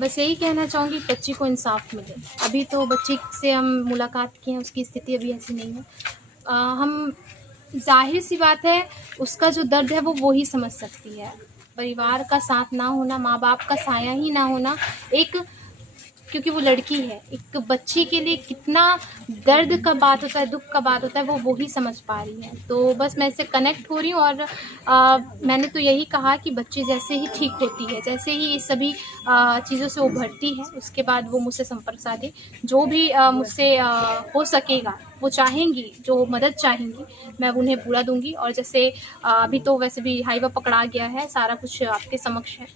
बस यही कहना चाहूँगी बच्ची को इंसाफ मिले। अभी तो बच्ची से हम मुलाकात किए हैं, उसकी स्थिति अभी ऐसी नहीं है। हम ज़ाहिर सी बात है उसका जो दर्द है वो ही समझ सकती है। परिवार का साथ ना होना, माँ-बाप का साया ही ना होना, एक क्योंकि वो लड़की है, एक बच्ची के लिए कितना दर्द का बात होता है, दुःख का बात होता है, वो ही समझ पा रही है। तो बस मैं इससे कनेक्ट हो रही हूँ और मैंने तो यही कहा कि बच्ची जैसे ही ठीक होती है, जैसे ही ये सभी चीज़ों से उभरती है, उसके बाद वो मुझसे संपर्क साधे। जो भी मुझसे हो सकेगा, वो चाहेंगी, जो मदद चाहेंगी, मैं उन्हें पूरा दूँगी। और जैसे अभी तो वैसे भी हाईवा पकड़ा गया है, सारा कुछ आपके समक्ष है।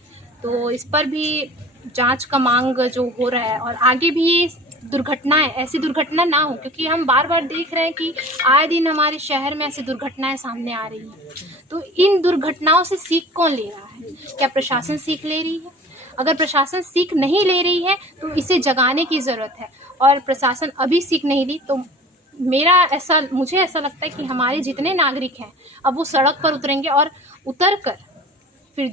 तो इस पर भी जांच का मांग जो हो रहा है और आगे भी दुर्घटनाएं, ऐसी दुर्घटना ना हो, क्योंकि हम बार-बार देख रहे हैं कि आए दिन हमारे शहर में ऐसी दुर्घटनाएं सामने आ रही हैं। तो इन दुर्घटनाओं से सीख कौन ले रहा है? क्या प्रशासन सीख ले रही है? अगर प्रशासन सीख नहीं ले रही है तो इसे जगाने की ज़रूरत है और प्रशासन अभी सीख नहीं ली तो मुझे ऐसा लगता है कि हमारे जितने नागरिक हैं अब वो सड़क पर उतरेंगे और उतर कर फिर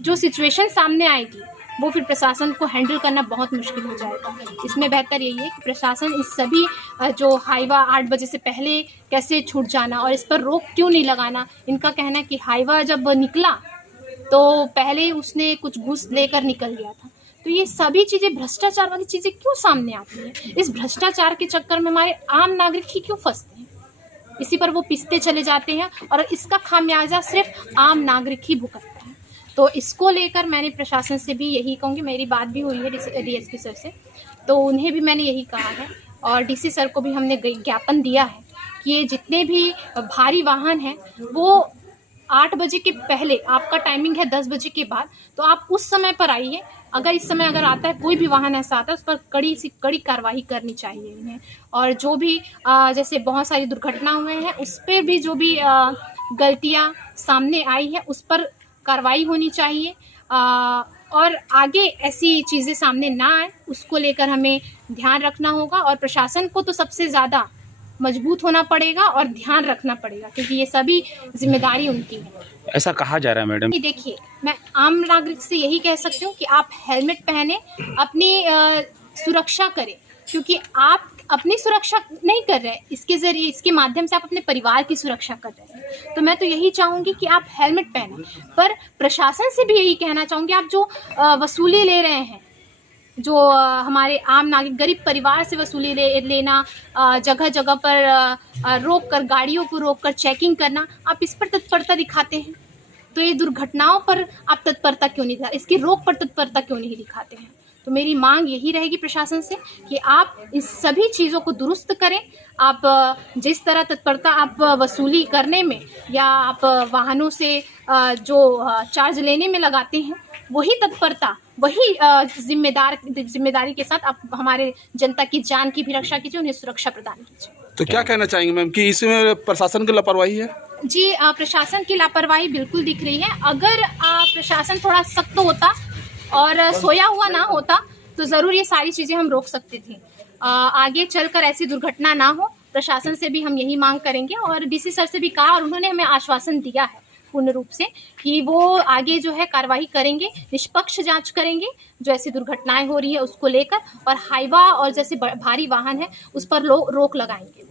जो सिचुएशन सामने आएगी वो फिर प्रशासन को हैंडल करना बहुत मुश्किल हो जाएगा। इसमें बेहतर यही है कि प्रशासन इस सभी जो हाईवा 8 बजे से पहले कैसे छूट जाना और इस पर रोक क्यों नहीं लगाना। इनका कहना है कि हाईवा जब निकला तो पहले उसने कुछ घूस लेकर निकल गया था। तो ये सभी चीज़ें, भ्रष्टाचार वाली चीज़ें क्यों सामने आती हैं? इस भ्रष्टाचार के चक्कर में हमारे आम नागरिक ही क्यों फंसते हैं? इसी पर वो पिसते चले जाते हैं और इसका खामियाजा सिर्फ आम नागरिक ही भुगतता है। तो इसको लेकर मैंने प्रशासन से भी यही कहूँगी, मेरी बात भी हुई है डीएसपी सर से, तो उन्हें भी मैंने यही कहा है और डीसी सर को भी हमने ज्ञापन दिया है कि ये जितने भी भारी वाहन हैं वो 8 बजे के पहले, आपका टाइमिंग है 10 बजे के बाद, तो आप उस समय पर आइए। अगर इस समय अगर आता है कोई भी वाहन ऐसा आता है उस पर कड़ी कार्रवाई करनी चाहिए इन्हें। और जो भी जैसे बहुत सारी दुर्घटना हुए हैं उस पर भी जो भी गलतियां सामने आई है उस पर कार्रवाई होनी चाहिए। और आगे ऐसी चीज़ें सामने ना आए उसको लेकर हमें ध्यान रखना होगा और प्रशासन को तो सबसे ज़्यादा मजबूत होना पड़ेगा और ध्यान रखना पड़ेगा क्योंकि ये सभी जिम्मेदारी उनकी है। ऐसा कहा जा रहा है मैडम। देखिए, मैं आम नागरिक से यही कह सकती हूँ कि आप हेलमेट पहने, अपनी सुरक्षा करें, क्योंकि आप अपनी सुरक्षा नहीं कर रहे, इसके माध्यम से आप अपने परिवार की सुरक्षा कर रहे हैं। तो मैं तो यही चाहूँगी कि आप हेलमेट पहने। पर प्रशासन से भी यही कहना चाहूँगी, आप जो वसूली ले रहे हैं, जो हमारे आम नागरिक गरीब परिवार से वसूली लेना, जगह जगह पर रोक कर, गाड़ियों को रोक कर चेकिंग करना, आप इस पर तत्परता दिखाते हैं। तो ये दुर्घटनाओं पर आप तत्परता क्यों नहीं दिखाते, इसकी रोक पर तत्परता क्यों नहीं दिखाते हैं? तो मेरी मांग यही रहेगी प्रशासन से कि आप इस सभी चीज़ों को दुरुस्त करें। आप जिस तरह तत्परता आप वसूली करने में या आप वाहनों से जो चार्ज लेने में लगाते हैं, वही तत्परता, वही जिम्मेदारी के साथ आप हमारे जनता की जान की भी रक्षा कीजिए, उन्हें सुरक्षा प्रदान कीजिए। तो क्या कहना चाहेंगे मैम कि इसमें प्रशासन की लापरवाही है? जी, प्रशासन की लापरवाही बिल्कुल दिख रही है। अगर प्रशासन थोड़ा सख्त होता और सोया हुआ ना होता तो ज़रूर ये सारी चीज़ें हम रोक सकते थे। आगे चलकर ऐसी दुर्घटना ना हो, प्रशासन से भी हम यही मांग करेंगे और डीसी सर से भी कहा और उन्होंने हमें आश्वासन दिया है पूर्ण रूप से कि वो आगे जो है कार्रवाई करेंगे, निष्पक्ष जांच करेंगे जो ऐसी दुर्घटनाएं हो रही है उसको लेकर, और हाईवा और जैसे भारी वाहन है उस पर रोक लगाएंगे।